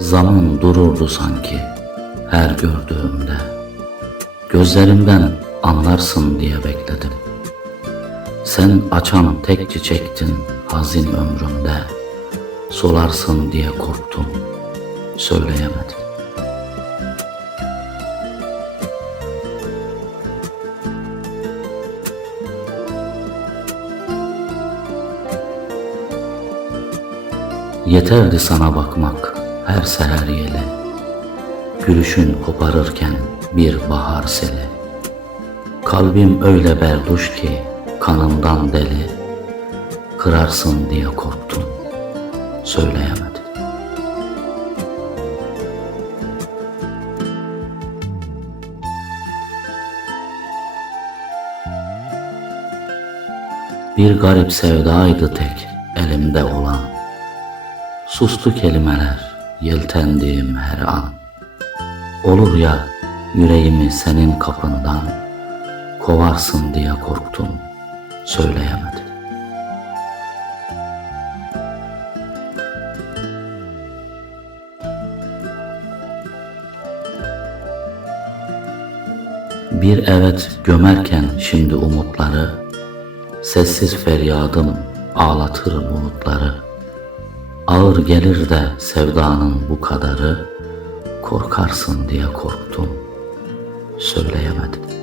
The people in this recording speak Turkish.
Zaman dururdu sanki her gördüğümde. Gözlerimden anlarsın diye bekledim. Sen açan tek çiçektin hazin ömrümde. Solarsın diye korktum, söyleyemedim. Yeterdi sana bakmak her seher yeli. Gülüşün koparırken bir bahar seli. Kalbim öyle berduş ki kanımdan deli. Kırarsın diye korktum, söyleyemedim. Bir garip sevdaydı tek elimde olan. Sustu kelimeler yeltendiğim her an. Olur ya yüreğimi senin kapından kovarsın diye korktum, söyleyemedim. Bir evet gömerken şimdi umutları, sessiz feryadım ağlatır bulutları. Ağır gelir de sevdanın bu kadarı, korkarsın diye korktum, söyleyemedim.